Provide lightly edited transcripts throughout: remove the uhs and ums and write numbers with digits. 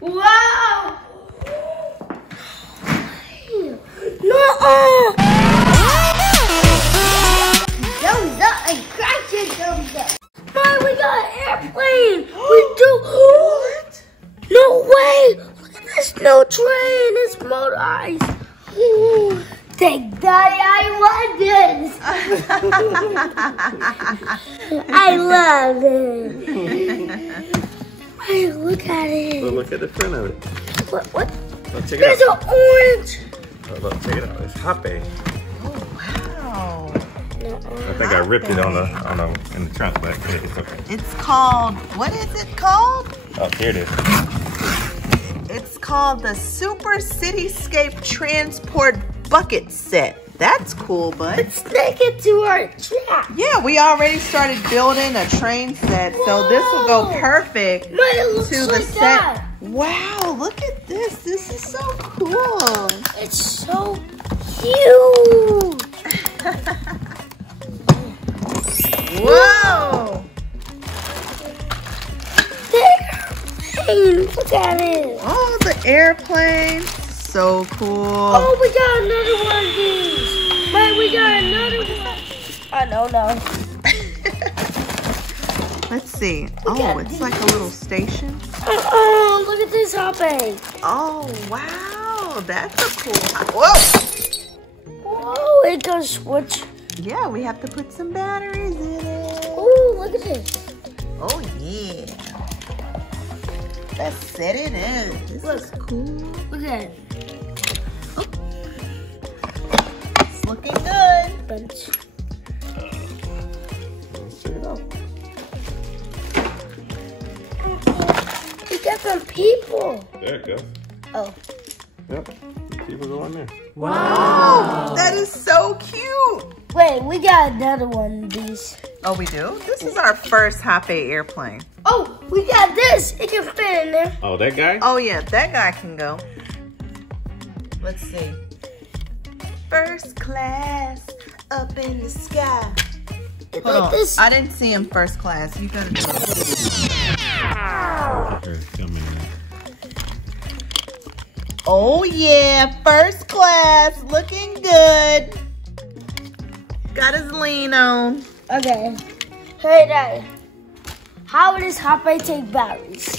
Wow! No! Thumbs up and crack your thumbs up. Mom, we got an airplane. We do. What? No way! Look at this new train. It's motorized. Thank Daddy, I want this. I love it. Hey, look at it. Well, look at the front of it. What? Look, check There's it out. an orange. Oh, look, check it out. It's Hape. Oh, wow. I think I ripped it in the trunk, but it's okay. It's called, what is it called? Oh, here it is. It's called the Super Cityscape Transport Bucket Set. That's cool, bud. Let's take it to our track. Yeah, we already started building a train set, so this will go perfect to the set. Wow, look at this. This is so cool. It's so cute. Whoa. Airplane. Look at it. Oh, the airplane. So cool. Oh, we got another one of these. Mom, we got another one. I don't know. Let's see. Oh, it's like a little station. Oh, look at this Hape. Oh, wow. That's a cool. Whoa. Whoa, it goes switch. Yeah, we have to put some batteries in it. Oh, look at this. Oh, yeah. Let's set it in. This is cool. Look at it. It's looking good. Bench. Let's check it out. We got some people. There it goes. Oh. Yep. People go in there. Wow. That is so cute. Wait, we got another one of these. Oh, we do? This is our first Hape airplane. Oh, we got this. It can fit in there. Oh, that guy? Oh, yeah, that guy can go. Let's see. First class up in the sky. Hold on. This. I didn't see him first class. You gotta do it. Oh, yeah, first class. Looking good. Got his lean on. Okay. Hey, Daddy. How does Hape take batteries?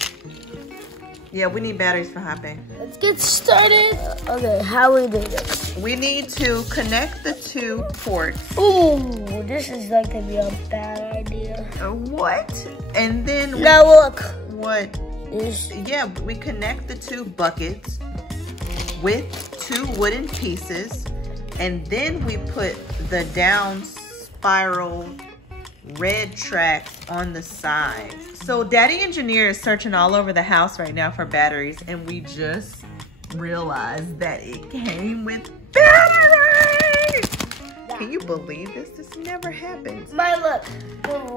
Yeah, we need batteries for Hape. Let's get started. Okay, how we do this? We need to connect the two ports. Ooh, this is like gonna be a bad idea. What? And then Now look. What? This. Yeah, we connect the two buckets with two wooden pieces, and then we put the down spiral red tracks on the sides. So Daddy Engineer is searching all over the house right now for batteries, and we just realized that it came with batteries. Can you believe this? This never happens. My look,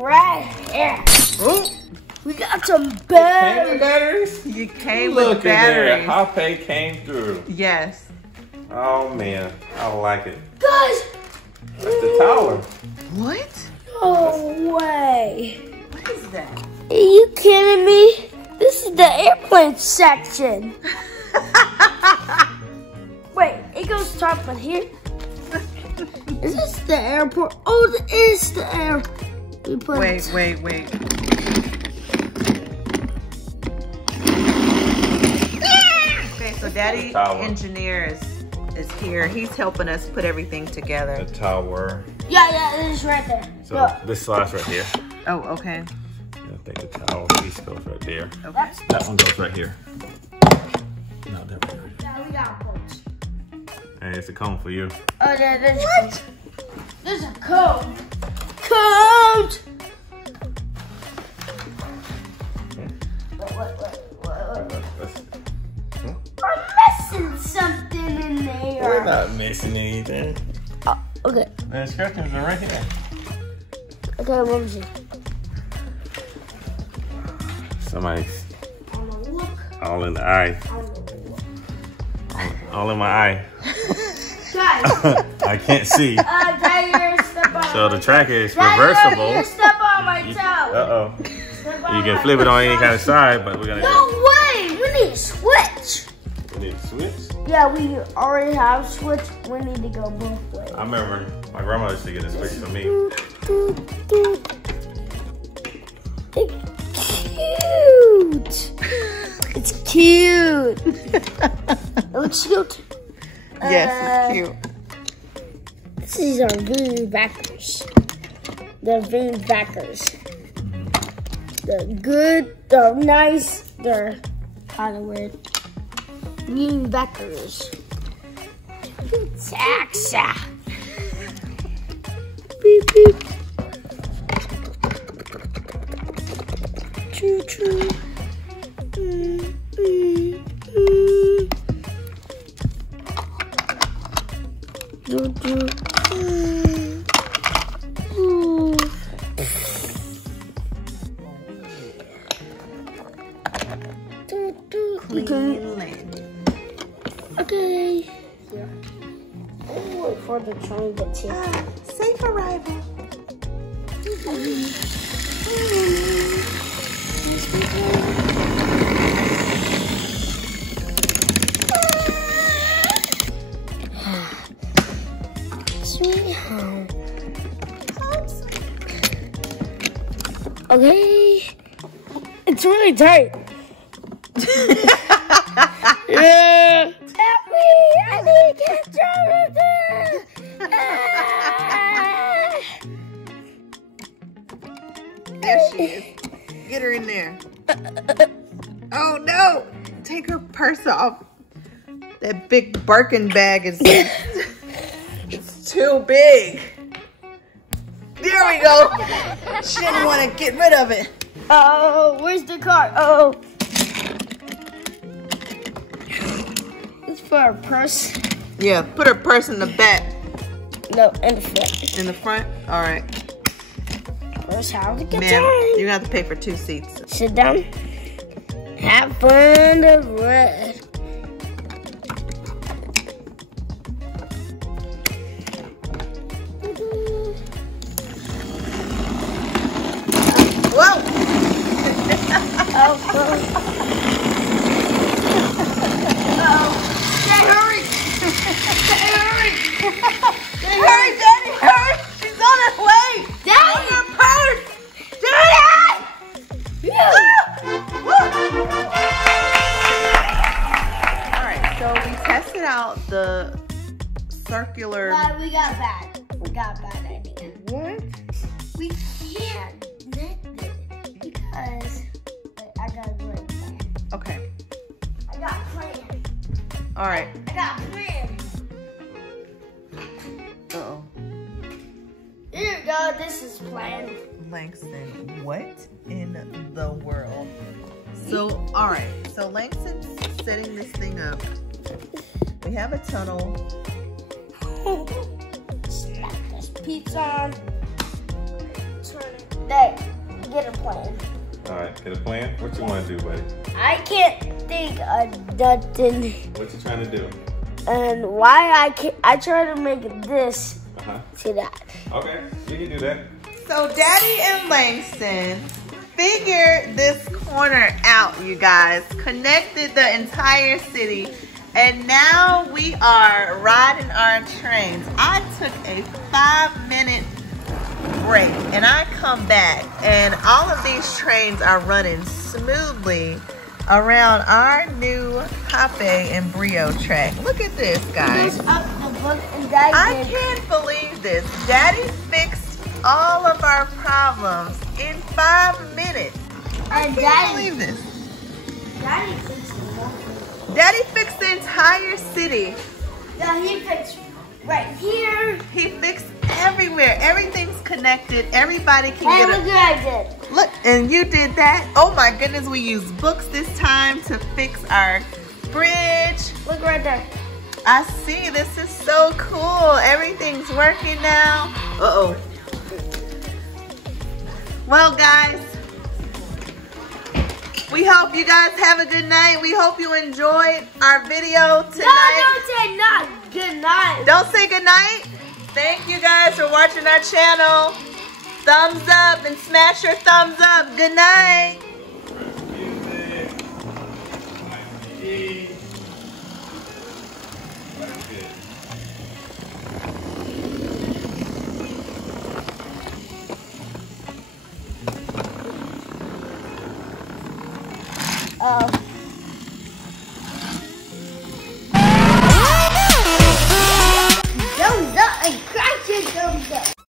right here. Oh, We got some batteries. Batteries? you came Look with at batteries. there. Hape came through. Yes. Oh, man. I like it. Guys. That's the tower. What? No way. What is that? Are you kidding me? This is the airplane section. Wait, it goes top of here. Is this the airport? Oh, it is the air. We put Wait. Okay, so Daddy Tower. Engineer is here. He's helping us put everything together. The tower. Yeah, it is right there. So Look. this slides right here. Oh, okay. I think the tower piece goes right there. Okay. That one goes right here. No, that one. Yeah, we got bolts. Hey, it's a cone for you. Oh, yeah, there's what? There's a code. Code! Wait. I'm missing something in there. We're not missing anything. Oh, okay. The instructions are right here. Okay, what was it? Somebody's I'm gonna look. all in the eye. All in my eye. Guys. I can't see. Daddy, you're gonna step on So the track is Daddy, reversible. you're gonna step on my toe. Uh-oh. Step You can flip it on any kind of side, but we're gonna. No way! We need a switch. We need a switch? Yeah, we already have a switch. We need to go both ways. I remember my grandma used to get a switch for me. It's cute. It looks cute. Yes, it's cute. These are vein backers. They're vein backers. They're good. They're nice. They're kind of weird. Vein backers. Taxa. Beep beep. Choo choo. Do do. Clean landing. Okay. Yeah. Wait for the train to take. Safe arrival. Sweet home. Okay. It's really tight. Yeah. Help me! I need to get There she is. Get her in there. Oh no! Take her purse off. That big Birkin bag is it's too big. There we go. She didn't want to get rid of it. Oh, where's the car? Oh. It's for her purse. Yeah, put her purse in the back. No, in the front. In the front? All right. Purse, how to get Ma'am, down? you're going to have to pay for 2 seats. Sit down. Have fun the ride. Whoa! Oh, Hurry! Hurry, Daddy, hurry! She's on her way! Daddy! On your purse! Daddy! Alright, so we tested out the circular... we got bad. We got a bad idea. What? We can't connect it because wait, I got a great plan. Okay. I got a plan. Alright. I got a plan. Uh-oh. Here you go. This is plan. Langston, what in the world? So, alright. So Langston's setting this thing up. We have a tunnel. Slap this pizza on. Turn it. There. Get a plan. Alright, get a plan? What you want to do, buddy? I can't think of nothing. What you trying to do? And why I can't. I try to make this to that. Okay, you can do that. So Daddy and Langston figured this corner out, you guys. Connected the entire city. And now we are riding our trains. I took a 5-minute break and I come back and all of these trains are running smoothly around our new Hape and Brio track. Look at this, guys. I can't believe this. Daddy fixed all of our problems in 5 minutes. I can't believe this. Daddy fixed it. Daddy fixed the entire city. Yeah, he fixed right here. He fixed everywhere. Everything's connected. Everybody can Hey, get look what I did. Look, and you did that. Oh my goodness, we used books this time to fix our bridge. Look right there. I see, this is so cool. Everything's working now. Uh-oh. Well, guys, we hope you guys have a good night. We hope you enjoyed our video tonight. No, don't say not good night. Don't say good night. Thank you guys for watching our channel. Thumbs up and smash your thumbs up. Good night.